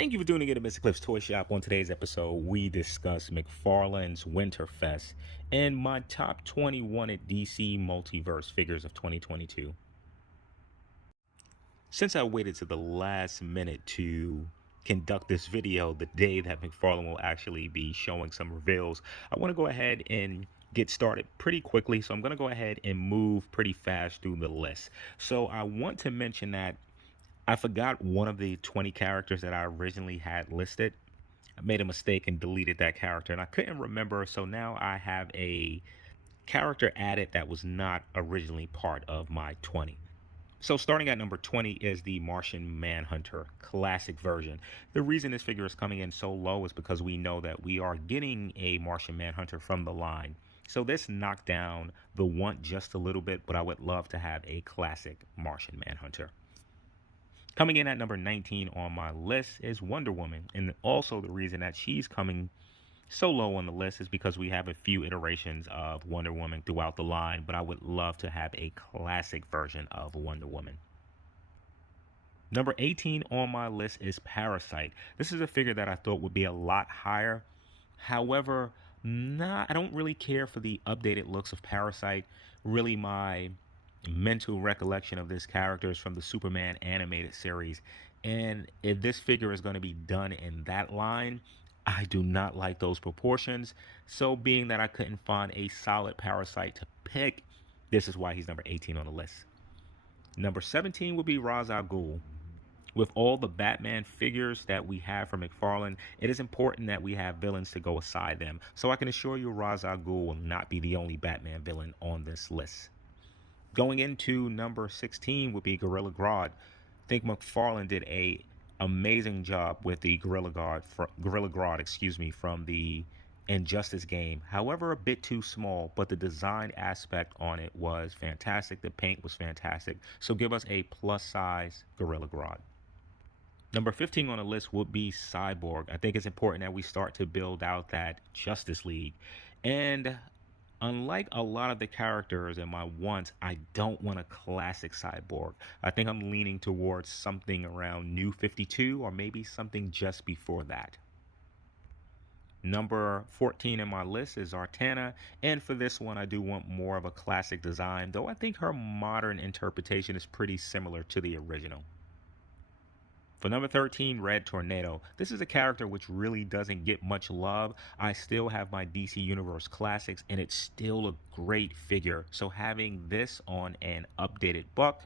Thank you for tuning in to Mr. Cliff's Toy Shop. On today's episode, we discuss McFarlane's Winterfest and my top 20 wanted DC Multiverse figures of 2022. Since I waited to the last minute to conduct this video, the day that McFarlane will actually be showing some reveals, I want to go ahead and get started pretty quickly. So I'm going to go ahead and move pretty fast through the list. So I want to mention that I forgot one of the 20 characters that I originally had listed. I made a mistake and deleted that character and I couldn't remember. So now I have a character added that was not originally part of my 20. So starting at number 20 is the Martian Manhunter classic version. The reason this figure is coming in so low is because we know that we are getting a Martian Manhunter from the line. So this knocked down the want just a little bit, but I would love to have a classic Martian Manhunter. Coming in at number 19 on my list is Wonder Woman. And also the reason that she's coming so low on the list is because we have a few iterations of Wonder Woman throughout the line, but I would love to have a classic version of Wonder Woman. Number 18 on my list is Parasite. This is a figure that I thought would be a lot higher. However, I don't really care for the updated looks of Parasite. Really, my mental recollection of this character is from the Superman animated series. And if this figure is going to be done in that line, I do not like those proportions. So being that I couldn't find a solid Parasite to pick, this is why he's number 18 on the list. Number 17 would be razaghoul. With all the Batman figures that we have from McFarlane, it is important that we have villains to go aside them. So I can assure you razaghoul will not be the only Batman villain on this list. Going into number 16 would be Grodd. I think McFarlane did a amazing job with the Grodd from the Injustice game. However, a bit too small, but the design aspect on it was fantastic. The paint was fantastic. So give us a plus size Grodd. Number 15 on the list would be Cyborg. I think it's important that we start to build out that Justice League. And unlike a lot of the characters in my wants, I don't want a classic Cyborg. I think I'm leaning towards something around New 52 or maybe something just before that. Number 14 in my list is Artana, and for this one I do want more of a classic design, though I think her modern interpretation is pretty similar to the original. For number 13, Red Tornado. This is a character which really doesn't get much love. I still have my DC Universe Classics, and it's still a great figure. So having this on an updated buck,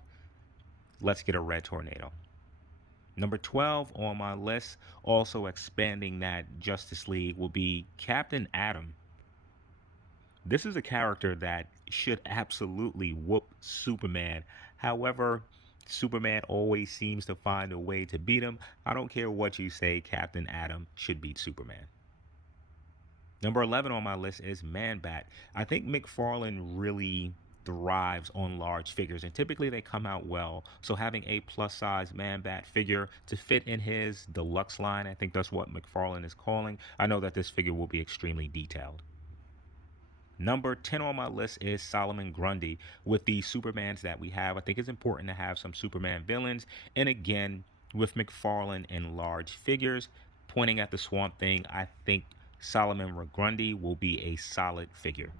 let's get a Red Tornado. Number 12 on my list, also expanding that Justice League, will be Captain Atom. This is a character that should absolutely whoop Superman. However, Superman always seems to find a way to beat him. I don't care what you say, Captain Atom should beat Superman. Number 11 on my list is Man-Bat. I think McFarlane really thrives on large figures, and typically they come out well. So having a plus size Man-Bat figure to fit in his deluxe line, I think that's what McFarlane is calling. I know that this figure will be extremely detailed. Number 10 on my list is Solomon Grundy. With the Supermans that we have, I think it's important to have some Superman villains. And again, with McFarlane and large figures, pointing at the Swamp Thing, I think Solomon Grundy will be a solid figure.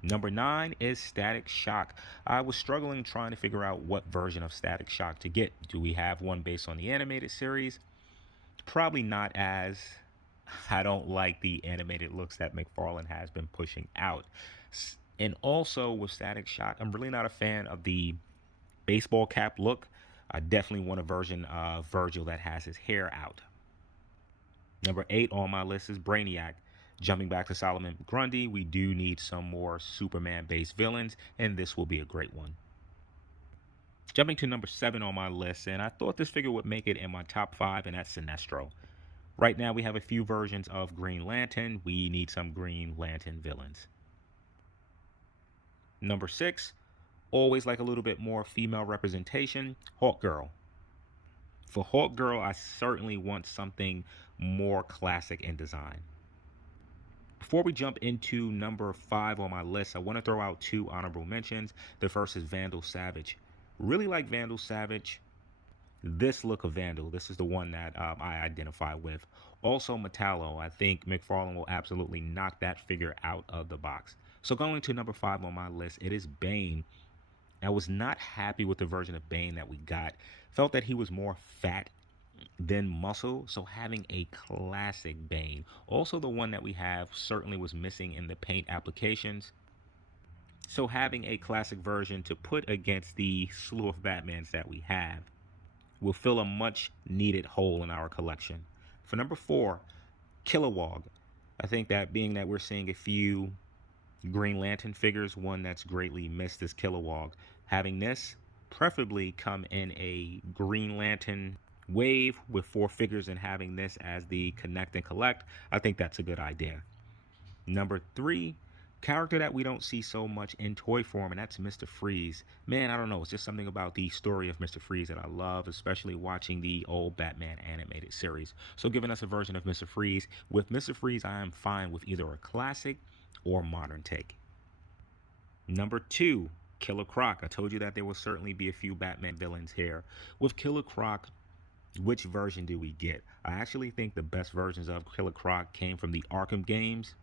Number 9 is Static Shock. I was struggling trying to figure out what version of Static Shock to get. Do we have one based on the animated series? Probably not, as I don't like the animated looks that McFarlane has been pushing out. And also with Static Shock, I'm really not a fan of the baseball cap look. I definitely want a version of Virgil that has his hair out. Number 8 on my list is Brainiac. Jumping back to Solomon Grundy, we do need some more Superman-based villains, and this will be a great one. Jumping to number 7 on my list, and I thought this figure would make it in my top 5, and that's Sinestro. Right now we have a few versions of Green Lantern. We need some Green Lantern villains. Number 6, always like a little bit more female representation, Hawkgirl. For Hawkgirl, I certainly want something more classic in design. Before we jump into number 5 on my list, I want to throw out 2 honorable mentions. The first is Vandal Savage. Really like Vandal Savage. this look of Vandal. This is the one that I identify with. Also Metallo. I think McFarlane will absolutely knock that figure out of the box. So going to number 5 on my list, it is Bane. I was not happy with the version of Bane that we got. Felt that he was more fat than muscle, so having a classic Bane. Also the one that we have certainly was missing in the paint applications. So having a classic version to put against the slew of Batmans that we have will fill a much needed hole in our collection. For number 4, Kilowog. I think that being that we're seeing a few Green Lantern figures, one that's greatly missed is Kilowog. Having this preferably come in a Green Lantern wave with 4 figures and having this as the connect and collect, I think that's a good idea. Number 3, character that we don't see so much in toy form, and that's Mr. Freeze. Man, I don't know, it's just something about the story of Mr. Freeze that I love, especially watching the old Batman animated series. So giving us a version of Mr. Freeze. With Mr. Freeze, I am fine with either a classic or modern take. Number 2, Killer Croc. I told you that there will certainly be a few Batman villains here. With Killer Croc, which version do we get? I actually think the best versions of Killer Croc came from the Arkham games.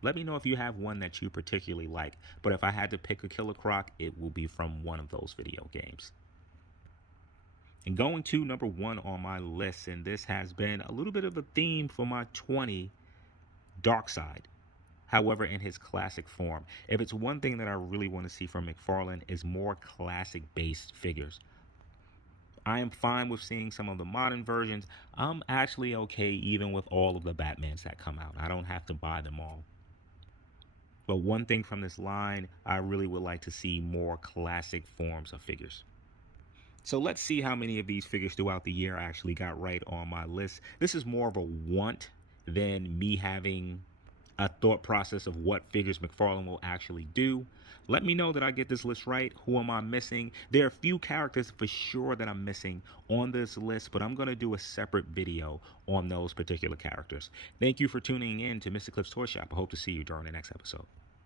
Let me know if you have one that you particularly like. But if I had to pick a Killer Croc, it will be from one of those video games. And going to number 1 on my list, and this has been a little bit of a theme for my 20, Darkseid. However, in his classic form. If it's one thing that I really want to see from McFarlane is more classic-based figures. I am fine with seeing some of the modern versions. I'm actually okay even with all of the Batmans that come out. I don't have to buy them all. But one thing from this line, I really would like to see more classic forms of figures. So let's see how many of these figures throughout the year I actually got right on my list. This is more of a want than me having a thought process of what figures McFarlane will actually do. Let me know that I get this list right. Who am I missing? There are a few characters for sure that I'm missing on this list, but I'm going to do a separate video on those particular characters. Thank you for tuning in to Mr. Cliff's Toy Shop. I hope to see you during the next episode.